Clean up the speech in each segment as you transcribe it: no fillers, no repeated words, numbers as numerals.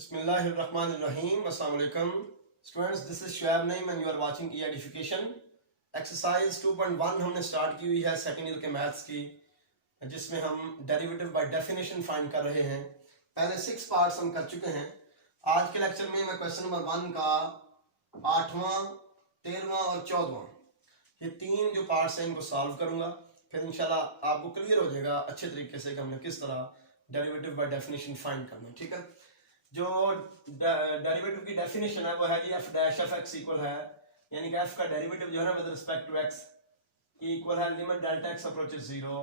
Bismillahirrahmanirrahim. Assalamu alaikum. Students, this is Shoaib Naeem and you are watching e-Edification. Exercise 2.1 हमने start की हुई है second year के maths की, जिसमें हम डेरिवेटिव बाय डेफिनेशन फाइंड कर रहे हैं। पहले 6 पार्ट्स हम कर चुके हैं। आज के लेक्चर में मैं क्वेश्चन नंबर 1 का 8वां, 13वां और 14वां ये 3 जो पार्ट्स हैं इनको सॉल्व करूंगा। फिर इंशाल्लाह आपको क्लियर हो जाएगा अच्छे तरीके से कि हमने किस तरह डेरिवेटिव बाय डेफिनेशन फाइंड करना है। ठीक है, जो डेरिवेटिव की डेफिनेशन है वो है जी f dash of x equal है, यानी कि एफ का डेरिवेटिव जो है ना with respect to x equal है limit delta x approaches 0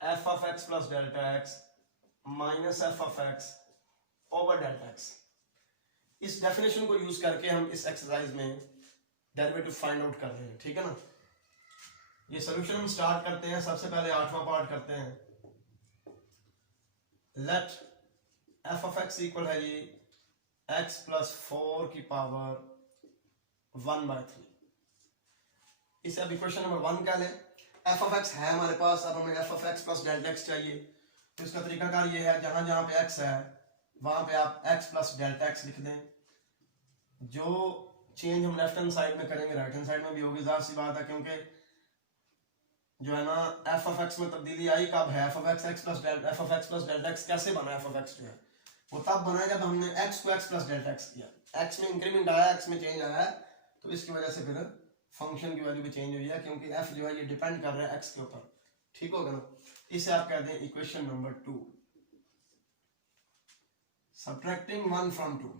f of x plus delta x minus f of x over delta x. इस डेफिनेशन को यूज करके हम इस एक्सरसाइज में डेरिवेटिव फाइंड आउट कर रहे हैं। ठीक है ना, ये सोल्यूशन हम स्टार्ट करते हैं। सबसे पहले 8वां पार्ट करते हैं। Let f of x equal है ये एक्स प्लस 4 की पावर 1/3। इसे अब इक्वेशन नंबर 1 कह लें। एफ ऑफ एक्स है हमारे पास, अब हमें F of x plus delta x चाहिए। तो इसका तरीकाकार ये है, जहां जहां पे एक्स है वहां पे आप एक्स प्लस डेल्टा एक्स लिख दें। जो चेंज हम लेफ्ट हैंड साइड में करेंगे राइट हैंड साइड में भी होगी, जाहिर सी बात है, क्योंकि जो है ना एफ ऑफ एक्स में तब्दीली आई कब है, F of x plus delta x कैसे बना, एफ ऑफ एक्स जो है वो तब बना जब हमने x को x प्लस डेल्टा x किया। x में इंक्रीमेंट आया, x में चेंज आया, तो इसकी वजह से फिर फंक्शन की वैल्यू भी चेंज हुई है, क्योंकि f जो है ये डिपेंड कर रहा है x के ऊपर। ठीक होगा ना, इसे आप कहते हैं equation number 2। Subtracting 1 from 2,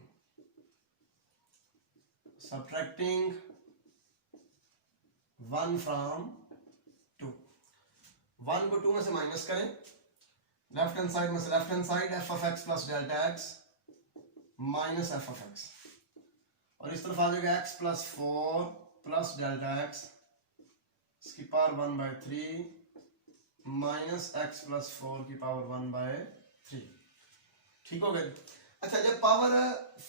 subtracting 1 from 2। 1 को 2 में से माइनस करें, लेफ्ट हैंड साइड में से left hand side F of x plus delta x minus f of x, और इस तरफ आ जाएगा x plus 4 plus delta x इसकी पावर 1/3 माइनस एक्स प्लस 4 की पावर 1/3। ठीक हो गया। अच्छा, जब पावर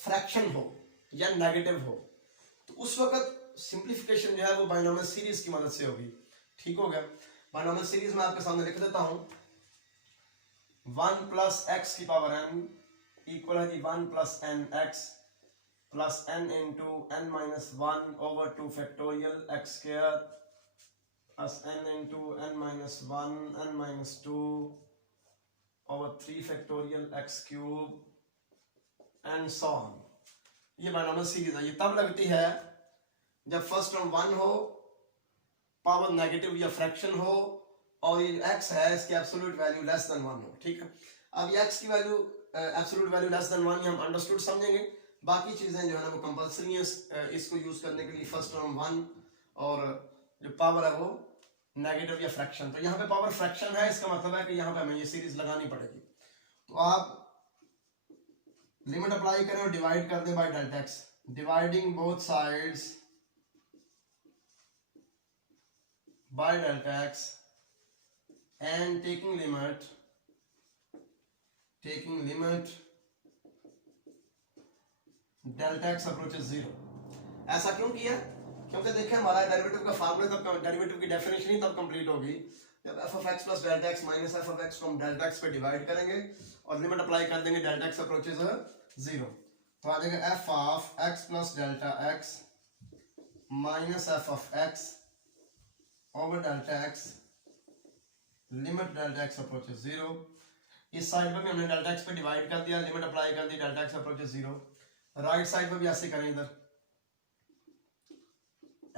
फ्रैक्शन हो या नेगेटिव हो तो उस वक्त सिंप्लीफिकेशन जो है वो बाइनोमियल सीरीज की मदद से होगी। ठीक हो गया। बाइनोमियल सीरीज में आपके सामने लिख देता हूं। 1 प्लस एक्स की पावर n इक्वल है जी 1 plus n x plus n into n minus 1 over 2 factorial x square plus n into n minus 1 n minus 2 over 3 factorial x cube and so on. ये binomial series है। ये तब लगती है जब first term 1 हो, पावर नेगेटिव या fraction हो, और ये x है इसकी एब्सोल्यूट वैल्यू लेस देन 1 हो। ठीक है, अब ये x की value absolute value less than 1 ये हम अंडरस्टूड समझेंगे। बाकी चीजें जो है ना वो कंपलसरी है इसको यूज करने के लिए। फर्स्ट टर्म 1 और जो पावर है वो नेगेटिव या फ्रैक्शन। तो यहाँ पे पावर फ्रैक्शन है, इसका मतलब है कि यहाँ पे हमें ये सीरीज लगानी पड़ेगी। तो आप लिमिट अप्लाई करें और डिवाइड कर दें by delta x, dividing both sides by delta x and taking limit delta x approaches 0। ऐसा क्यों किया? क्योंकि देखिए हमारा डेरिवेटिव का फार्मूला तब, डेरिवेटिव की डेफिनेशन ही तब कंप्लीट होगी जब F of x plus delta x minus f of x को हम डेल्टा एक्स पे डिवाइड करेंगे और लिमिट अप्लाई कर देंगे डेल्टा एक्स अप्रोचेस 0। तो आ जाएगा F of x plus delta x minus f of x over delta x limit delta x approaches 0। इस साइड में भी हमने डेल्टा एक्स पे डिवाइड कर दिया, लिमिट अप्लाई कर दी delta x approaches 0। Right side में भी ऐसे करें, इधर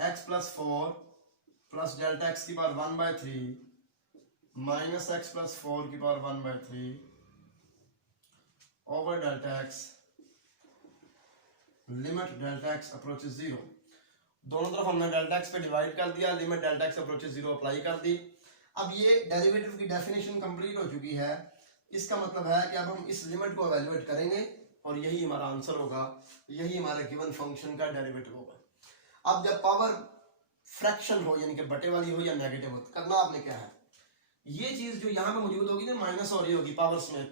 x plus 4 plus delta x की पावर 1/3 माइनस एक्स प्लस 4 की power 1/3 over delta x limit delta x approaches 0। दोनों तरफ हमने डेल्टा एक्स पे डिवाइड कर दिया, limit delta x approaches 0 apply कर दी। अब ये डेरिवेटिव की डेफिनेशन कंप्लीट हो चुकी है। इसका मतलब है कि अब हम इस लिमिट को इवैल्यूएट करेंगे और यही हमारा आंसर होगा, यही हमारे गिवन फंक्शन का डेरिवेटिव होगा। अब जब पावर फ्रैक्शन हो यानी कि बटे वाली हो या नेगेटिव हो, करना आपने क्या है, ये चीज जो यहाँ पे मौजूद होगी ना माइनस हो रही होगी पावर समेत,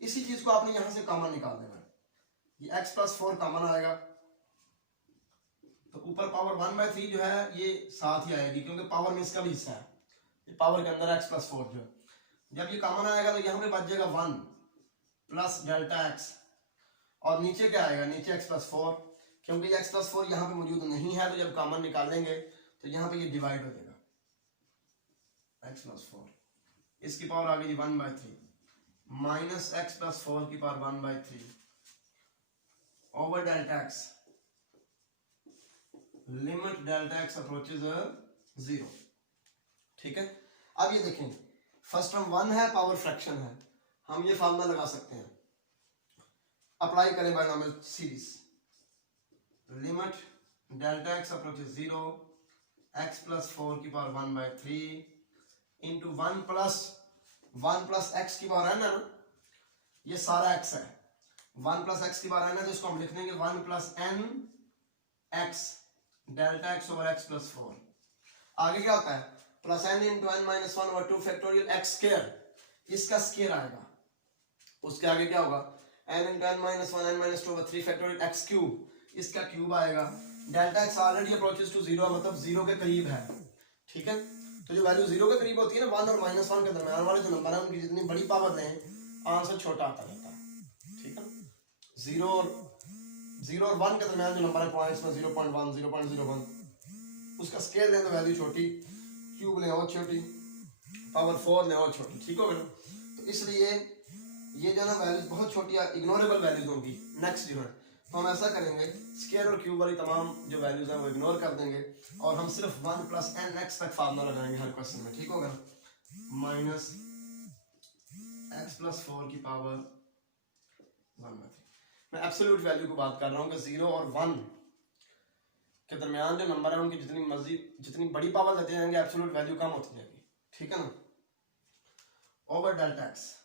इसी चीज को आपने यहाँ से कॉमन निकाल देना है। ये x प्लस 4 कॉमन आएगा तो ऊपर पावर 1/3 जो है ये साथ ही आएगी, क्योंकि पावर में इसका भी हिस्सा है, पावर के अंदर x प्लस 4 जो जब ये कॉमन आएगा तो यहाँ पे बच जाएगा 1 प्लस डेल्टा एक्स और नीचे क्या आएगा, नीचे x प्लस 4, क्योंकि ये x प्लस 4 यहाँ पे मौजूद नहीं है, तो जब कॉमन निकालेंगे तो यहाँ पे ये डिवाइड हो जाएगा, x प्लस 4, इसकी पावर आ गई 1/3 माइनस x प्लस 4 की power 1/3 over delta x, limit delta x approaches 0। ठीक है, अब ये देखें, फर्स्ट टर्म 1 है, पावर फ्रैक्शन है, हम ये फार्मूला लगा सकते हैं, अप्लाई करें binomial series, limit delta x approaches 0, x plus 4 की पावर 1/3 इंटू 1 प्लस x की पावर n है ना, ये सारा x है, 1 प्लस x की पावर n है, तो इसको हम लिख देंगे 1 plus n x delta x over x plus 4। आगे क्या होता है, plus n into n minus 1 over 2 factorial x square, इसका स्क्वायर आएगा, उसके आगे क्या होगा, n into n minus 1 n minus 2 over 3 factorial x cube, इसका क्यूब आएगा। Delta x already approaches to 0, मतलब 0 के करीब है। ठीक है, तो जो वैल्यू 0 के करीब होती है ना, 1 और माइनस 1 के दरमियान वाले जो नंबर है, उनकी जितनी बड़ी पावर लें, आंसर छोटा आता रहता है। ठीक है, 0 और 1 के दरमियान जो नंबर है पॉइंट्स में 0.1 0.01, उसका स्केल लें तो वैल्यू छोटी, क्यूब लें और छोटी, पावर 4 लें और छोटी। ठीक होगा ना, तो इसलिए ये जो ना वैल्यूज बहुत छोटी इग्नोरेबल वैल्यूज होंगी नेक्स्ट जो है, तो हम ऐसा करेंगे, स्क्वायर और क्यूब वाली तमाम जो वैल्यूज हैं वो इग्नोर कर देंगे और हम सिर्फ 1 प्लस एन एक्स तक फार्मूला लगाएंगे हर क्वेश्चन में। ठीक होगा ना, माइनस एक्स प्लस 4 की पावर 1/3। मैं एब्सोल्यूट वैल्यू को बात कर रहा हूँ कि 0 और 1 के दरमियान जो नंबर है उनकी जितनी मर्जी जितनी बड़ी पावर लेते जाएंगे, एब्सोल्यूट वैल्यू कम होती जाएगी। ठीक है ना, ओवर डेल्टा एक्स।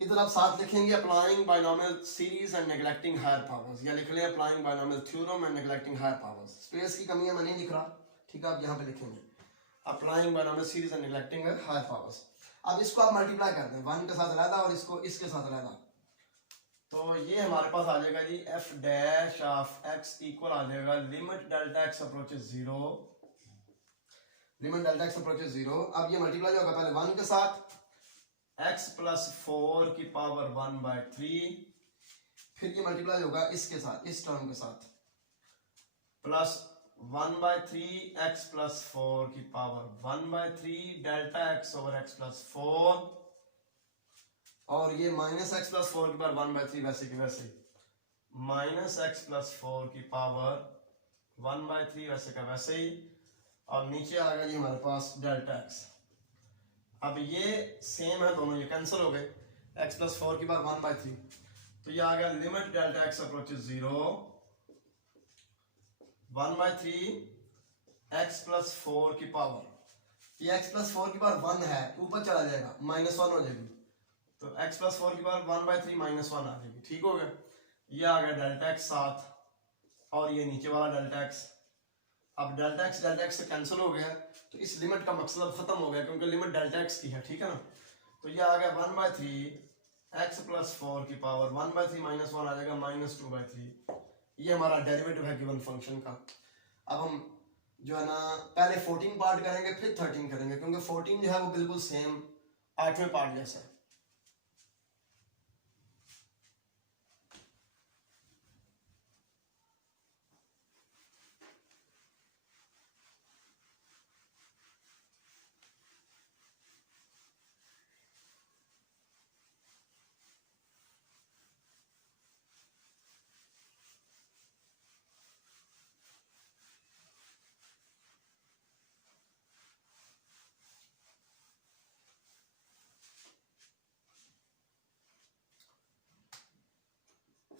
इधर आप साथ लिखेंगे applying binomial series and neglecting higher powers, या लिख लें applying binomial theorem and neglecting higher powers. Space की कमी है, मैं नहीं लिख रहा। ठीक है, आप यहाँ पे लिखेंगे applying binomial series and neglecting higher powers. अब इसको आप मल्टीप्लाई कर दें 1 के साथ अलहदा और इसको इसके साथ अलहदा, तो ये हमारे पास आ जाएगा जी f dash of x equal आ जाएगा limit delta x approaches 0, limit delta x approaches 0। अब ये मल्टीप्लाई होगा पहले 1 के साथ, x प्लस 4 की पावर 1/3, फिर ये मल्टीप्लाई होगा इसके साथ, इस टर्म के साथ, प्लस 1/3 x प्लस 4 की power 1/3 delta x over x plus 4, और ये माइनस x प्लस 4 की पावर 1/3 वैसे की वैसे, माइनस x प्लस 4 की पावर 1/3 वैसे का वैसे ही, और नीचे आ गया जी हमारे पास डेल्टा x। अब ये सेम है दोनों, ये कैंसिल हो गए, x प्लस 4 की पावर 1/3, तो ये आ गया limit delta x approaches 0, 1/3 x plus 4 की पावर, ये x प्लस 4 की पावर 1 है, ऊपर चला जाएगा -1 हो जाएगी, तो x प्लस 4 की पावर 1/3 -1 आ जाएगी। ठीक हो गया, ये आ गया डेल्टा x साथ, और ये नीचे वाला डेल्टा x। अब डेल्टा x से कैंसिल हो गया, तो इस लिमिट का मकसद अब खत्म हो गया, क्योंकि लिमिट डेल्टा x की है। ठीक है ना, तो ये आ गया 1/3 x प्लस 4 की पावर 1/3 -1 आ जाएगा -2/3। ये हमारा डेरिवेटिव है गिवन फंक्शन का। अब हम जो है ना पहले 14 पार्ट करेंगे, फिर 13 करेंगे, क्योंकि 14 जो है वो बिल्कुल सेम 8वें पार्ट जैसा है।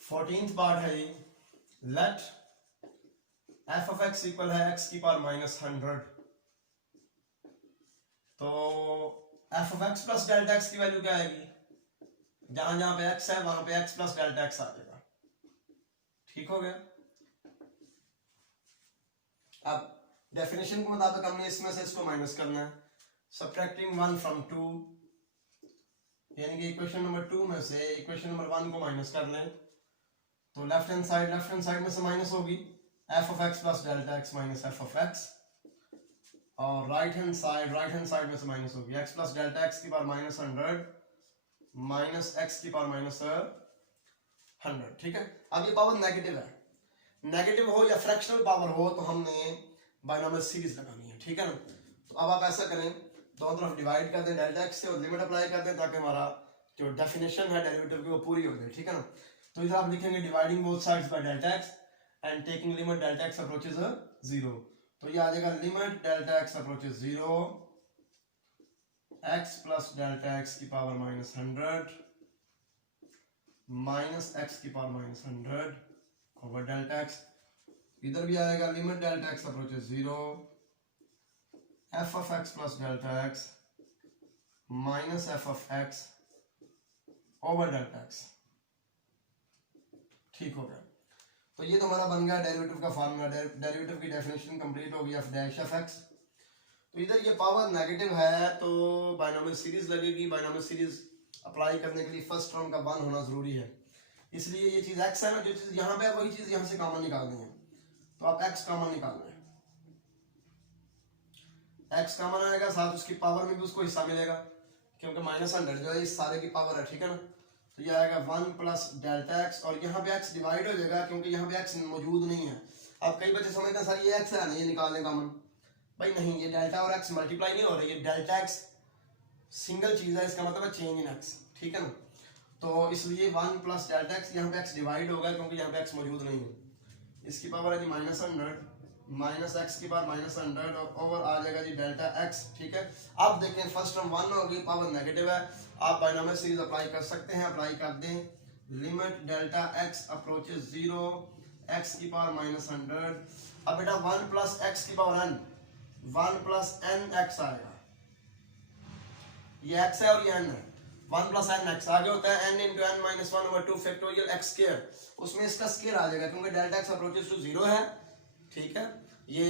फोर्टीन्थ पार्ट है ये, let f of x equal है x की पावर -100, तो f of x plus delta x की वैल्यू क्या आएगी, जहां जहां पे x है वहां पे x प्लस डेल्टा एक्स आ जाएगा। ठीक हो गया। अब डेफिनेशन के मुताबिक हमने इसमें से इसको माइनस करना है, सब्ट्रैक्टिंग 1 फ्रॉम 2, यानी कि इक्वेशन नंबर 2 में से इक्वेशन नंबर 1 को माइनस कर लें, तो लेफ्ट हैंड साइड में से माइनस होगी F of x plus delta x minus f of x, और राइट हैंड साइड में से माइनस होगी x प्लस डेल्टा एक्स की पावर माइनस 100 माइनस एक्स की पावर माइनस 100। ठीक है, अब ये पावर नेगेटिव है, नेगेटिव हो या फ्रैक्शनल पावर हो तो हमने बायनॉमियल सीरीज लगानी है। ठीक है ना, तो अब आप ऐसा करें, दोनों तरफ डिवाइड कर दें डेल्टा एक्स से और लिमिट अप्लाई कर दें ताकि हमारा जो डेफिनेशन है डेरिवेटिव की वो पूरी हो जाए। ठीक है ना, तो इधर आप लिखेंगे dividing both sides by delta x and taking limit delta x approaches 0, तो ये आ जाएगा limit delta x approaches 0 x plus delta x की पावर माइनस 100 माइनस एक्स की power minus 100 over delta x. इधर भी आएगा limit delta x approaches 0 f of x plus delta x minus f of x over delta x. ठीक हो गया, तो ये तो हमारा बन गया डेरिवेटिव का फार्मूला, डेरिवेटिव की डेफिनेशन कंप्लीट हो गई एफ डैश एफ एक्स। तो इधर ये पावर नेगेटिव है तो बायनॉमियल सीरीज लगेगी, बायनॉमियल सीरीज अप्लाई करने के लिए फर्स्ट टर्म का 1 होना जरूरी है, इसलिए ये चीज x है ना, जो चीज यहाँ पे है वही चीज यहाँ से कॉमन निकालनी है, तो आप x कॉमन निकालना है, x कॉमन आएगा, साथ उसकी पावर में भी उसको हिस्सा मिलेगा क्योंकि माइनस 100 जो है इस सारे की पावर है। ठीक है ना, तो ये आएगा 1 प्लस डेल्टा एक्स और यहाँ पे x डिवाइड हो जाएगा क्योंकि यहाँ पे x मौजूद नहीं है। अब कई बच्चे समझते हैं सर ये x है नहीं, ये निकालने कॉमन, भाई नहीं, ये डेल्टा और x मल्टीप्लाई नहीं हो रही, ये डेल्टा x सिंगल चीज है, इसका मतलब है चेंज इन x। ठीक है ना, तो इसलिए 1 प्लस डेल्टा एक्स, यहाँ पे x डिवाइड होगा क्योंकि यहाँ पे x मौजूद नहीं है, इसकी पावर है जी माइनस 100 माइनस एक्स की पावर माइनस 100 और ओवर आ जाएगा जी डेल्टा x। ठीक है, अब देखें फर्स्ट टर्म 1 होगी, पावर नेगेटिव है, आप बायनॉमियल सीरीज अप्लाई कर सकते हैं, अप्लाई कर दें limit delta x approaches 0 x की पावर माइनस 100। अब बेटा 1 प्लस एक्स की power n, 1 plus n x आएगा, ये x है और ये n है, 1 प्लस एन एक्स आगे होता है n into n minus 1 over 2 factorial x square, उसमें इसका स्क्वायर आ जाएगा क्योंकि डेल्टा एक्स अप्रोचेस टू 0 है। ठीक है, ये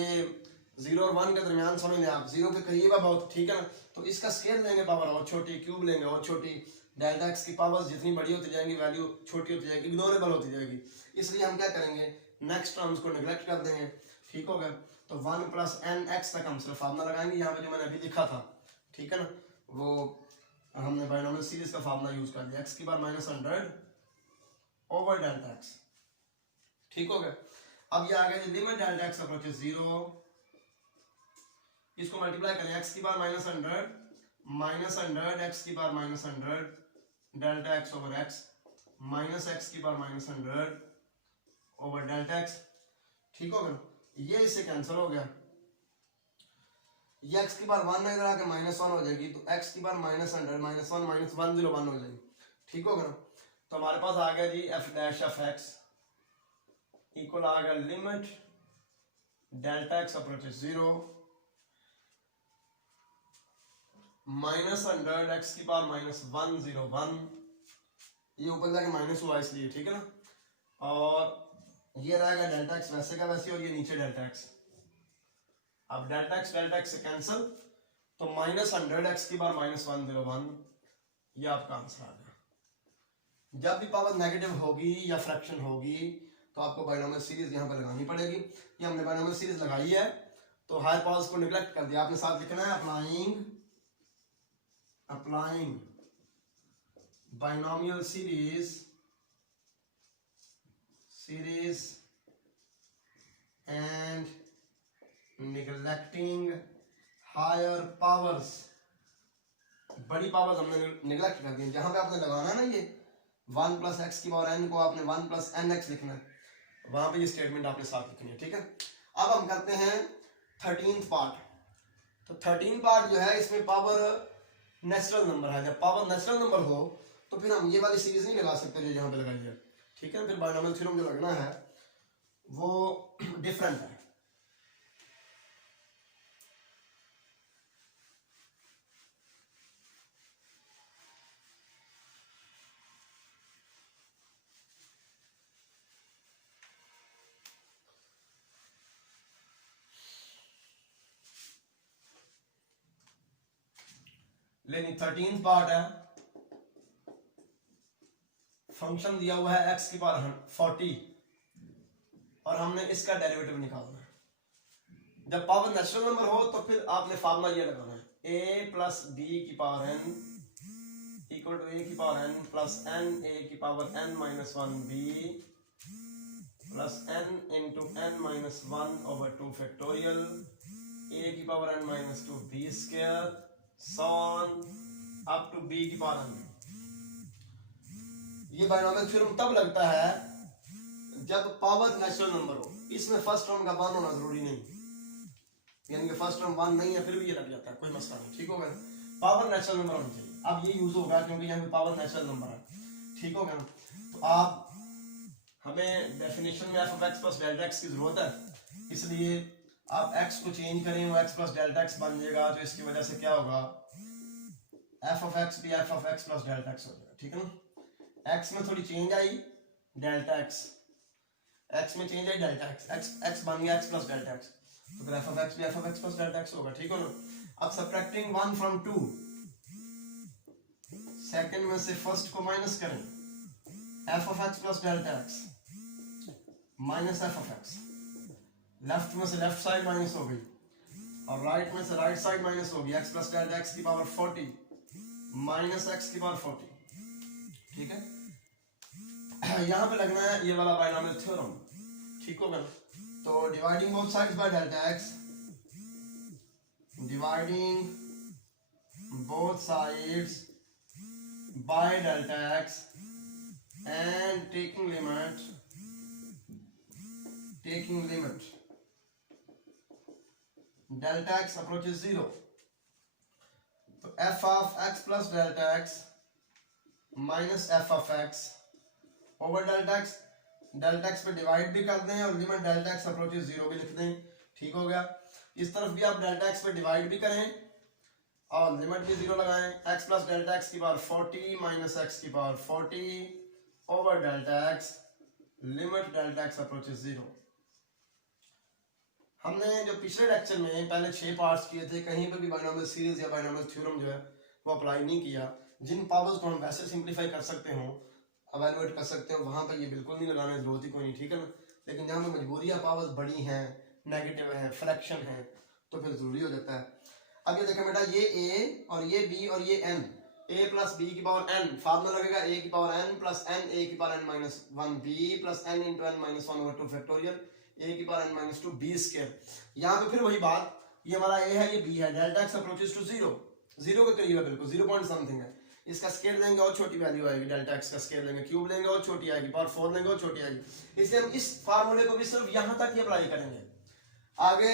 0 और 1 के दरमियान समझ लें आप, 0 के करीब है बहुत। ठीक है ना, तो इसका स्क्वायर लेंगे, पावर और छोटी, क्यूब लेंगे और छोटी, डेल्टा एक्स की पावर्स जितनी बड़ी होती जाएंगी वैल्यू छोटी होती जाएगी, इग्नोरेबल होती जाएगी, इसलिए हम क्या करेंगे नेक्स्ट टर्म्स को नेग्लेक्ट कर देंगे। ठीक हो गया, तो 1 प्लस एन एक्स तक हम सिर्फ फार्मूला लगाएंगे, यहाँ पे जो मैंने अभी लिखा था। ठीक है ना, वो हमने बायनॉमियल सीरीज का फार्मूला यूज कर लिया, x की power minus 100 over delta x। ठीक हो गया, अब ये आ गया लिमिट डेल्टा x अप्रोचेस 0, इसको मल्टीप्लाई करें, x की पावर माइनस 100 माइनस 100 x की power minus 100 delta x over x minus x की power minus 100 over delta x। ठीक हो गया, ये इससे कैंसिल हो गया, ये x की पावर 1 इधर आके माइनस 1 हो जाएगी, तो x की पावर माइनस 100 माइनस 1 माइनस 101 हो जाएगी। ठीक हो गया, तो हमारे पास आ गया जी f dash of x equal आ गया limit delta x approaches 0 minus 100 x की पावर माइनस 101, ये ऊपर जाके माइनस हुआ इसलिए। ठीक है ना, और ये रहेगा डेल्टा x वैसे का वैसे और ये नीचे डेल्टा x। अब डेल्टा x से कैंसिल, तो माइनस 100 x की पावर माइनस 101, ये आपका आंसर आ गया। जब भी पावर नेगेटिव होगी या फ्रैक्शन होगी तो आपको बायनॉमियल सीरीज यहाँ पर लगानी पड़ेगी, ये हमने बायनॉमियल सीरीज लगाई है, तो हायर पावर्स को निगलेक्ट कर दिया, आपने साथ लिखना है applying binomial series and neglecting higher powers. बड़ी पावर्स हमने निगलेक्ट कर दी, जहां पे आपने लगाना है ना ये 1 प्लस एक्स की पावर n को आपने 1 प्लस एन एक्स लिखना है, वहां पे ये स्टेटमेंट आपने साथ लिखनी है। ठीक है, अब हम करते हैं 13th पार्ट। तो 13 पार्ट जो है इसमें पावर नेचुरल नंबर है, जब पावर नेचुरल नंबर हो तो फिर हम ये वाली सीरीज नहीं लगा सकते जो यहाँ पे लगाई है। ठीक है, फिर बायनॉमियल थ्योरम जो लगना है वो डिफरेंट है। लेकिन 13th पार्ट है, फंक्शन दिया हुआ है x की पावर 40 और हमने इसका डेरिवेटिव निकालना है। जब पावर नेचुरल नंबर हो तो फिर आपने फार्मूला ये लगाना है, a प्लस बी की power n equal to a की power n plus n a की power n minus 1 b plus n into n minus 1 over 2 factorial a की power n minus 2 b square so on up to b की power n। ये binomial theorem तब लगता है जब power natural number हो। इसमें फर्स्ट टर्म का 1 होना जरूरी नहीं, यानी कि फर्स्ट टर्म 1 नहीं है फिर भी ये लग जाता है, कोई मसला नहीं, ठीक हो गया। पावर नेचुरल नंबर होनी चाहिए। अब ये यूज होगा क्योंकि यहाँ पे पावर नेचुरल नंबर है, ठीक हो गया ना। तो आप हमें डेफिनेशन में f(x + Δx) की जरूरत है, इसलिए आप x को चेंज करें, वो x + Δx बन जाएगा, तो इसकी वजह से क्या होगा, f(x) भी f(x + Δx) हो जाएगा, ठीक है ना। x में थोड़ी चेंज आई, डेल्टा x में चेंज आई, डेल्टा x बन गया x + Δx, तो फिर f(x) भी f(x + Δx) होगा, ठीक हो ना। अब सब्ट्रैक्टिंग 1 फ्रॉम 2, सेकंड में से फर्स्ट को माइनस करें, f(x + Δx) minus f(x), left में से लेफ्ट साइड माइनस हो गई और राइट में से राइट साइड माइनस होगी, x + Δx की पावर 40 माइनस x की पावर 40, ठीक है। यहां पे लगना है ये वाला बायनॉमियल थ्योरम, ठीक होगा। तो dividing both sides by Δx, dividing both sides by Δx and taking limit Δx approaches 0, तो f(x + Δx minus f(x) over Δx पे डिवाइड भी कर दें और लिमिट Δx approaches 0 भी लिख दें, ठीक हो गया। इस तरफ भी आप Δx पे डिवाइड भी करें और लिमिट भी 0 लगाएं, x + Δx की पावर 40 माइनस x की power 40 over Δx, limit Δx approaches 0। हमने जो पिछले लेक्चर में पहले 6 पार्ट्स किए थे, कहीं पे भी बायनॉमियल सीरीज या बायनॉमियल थ्योरम जो है वो अप्लाई नहीं किया। जिन पावर्स को हम वैसे सिंप्लीफाई कर सकते हो, एवेलुएट कर सकते हो, वहां पर ये बिल्कुल नहीं लगाने की जरूरत ही कोई नहीं, ठीक है ना। लेकिन जहाँ पे मजबूरियां पावर्स बड़ी हैं, नेगेटिव है, फ्रैक्शन है, तो फिर जरूरी हो जाता है। अब ये देखें बेटा, ये a और ये b और ये n, a प्लस b की पावर n, फार्मूला लगेगा a की power n plus n a की power n minus 1 b plus n into n minus 1 over 2 factorial a की power n minus 2 b square. यहाँ पे फिर वही बात, ये हमारा a है, ये b है, डेल्टा x अप्रोचेस टू 0, 0 के करीब है बिल्कुल, 0 पॉइंट समथिंग है। इसका स्केल लेंगे और छोटी वैल्यू आएगी, डेल्टा x का स्केल लेंगे, क्यूब लेंगे और छोटी आएगी, पावर 4 लेंगे और छोटी आएगी। इसलिए हम इस फार्मूले को भी सिर्फ यहाँ तक ही अप्लाई करेंगे। आगे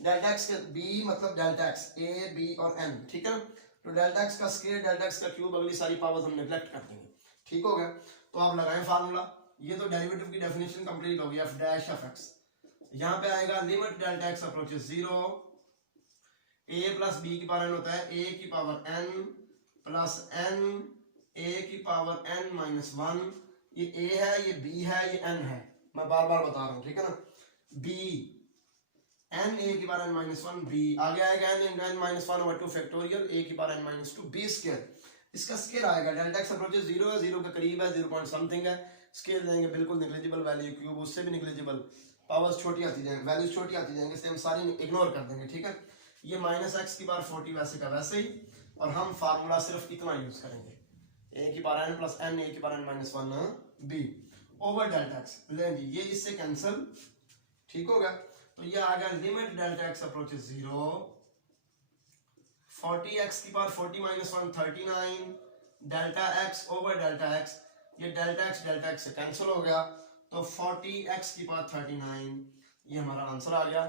डेल्टा x के b मतलब डेल्टा x a b और n, ठीक है। तो डेल्टा x का स्केल, डेल्टा x का क्यूब, अगली सारी पावर्स हम नेग्लेक्ट कर देंगे, ठीक हो गया। तो आप लगाएं फार्मूला, ये तो डेरिवेटिव की डेफिनेशन कंप्लीट होगी, f डैश ऑफ x। यहाँ पे आएगा limit delta x approaches 0, a plus b की पावर n होता है a की power n plus n a की पावर n माइनस 1, ये a है, ये b है, ये n है, मैं बार बार बता रहा हूँ, ठीक है ना। b n a की पावर n माइनस 1 b, आगे आएगा n into n minus 1 over 2 factorial a की power n minus 2 b square. इसका स्केल आएगा, डेल्टा x अप्रोचेस 0 है, 0 के करीब है, 0 पॉइंट समथिंग है, स्केल देंगे बिल्कुल निग्लिजिबल वैल्यू, क्यूब उससे भी निग्लिजिबल, पावर्स छोटी आती जाएंगी, वैल्यूज छोटी आती जाएंगी, इसलिए हम सारी इग्नोर कर देंगे, ठीक है। ये माइनस x की पावर 40 वैसे का वैसे ही, और हम फार्मूला सिर्फ इतना यूज करेंगे, a की power n plus n a की power n minus 1 b over delta x लेंगे, ये इससे कैंसिल, ठीक होगा। तो ये आ गया limit delta x approaches 0, 40x की power 40 minus 1 39 delta x over delta x, ये डेल्टा x से कैंसिल हो गया, तो 40x की पावर 39, ये हमारा आंसर आ गया।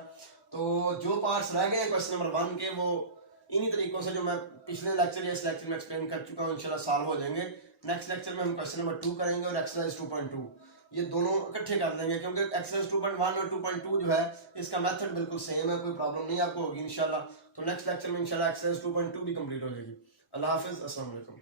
तो जो पार्ट्स रह गए क्वेश्चन नंबर 1 के, वो इन्हीं तरीकों से जो मैं पिछले लेक्चर या इस लेक्चर में एक्सप्लेन कर चुका हूँ इंशाल्लाह सॉल्व हो जाएंगे। नेक्स्ट लेक्चर में हम क्वेश्चन नंबर 2 करेंगे और एक्सरसाइज 2.2, ये दोनों इकट्ठे कर देंगे, क्योंकि एक्सरसाइज 2.1 और 2.2 जो है इसका मेथड बिल्कुल सेम है, कोई प्रॉब्लम नहीं आपको होगी इंशाल्लाह। तो नेक्स्ट लेक्चर में इंशाल्लाह एक्सरसाइज 2.2 भी कंप्लीट हो जाएगी। अल्लाह हाफिज, अस्सलाम वालेकुम।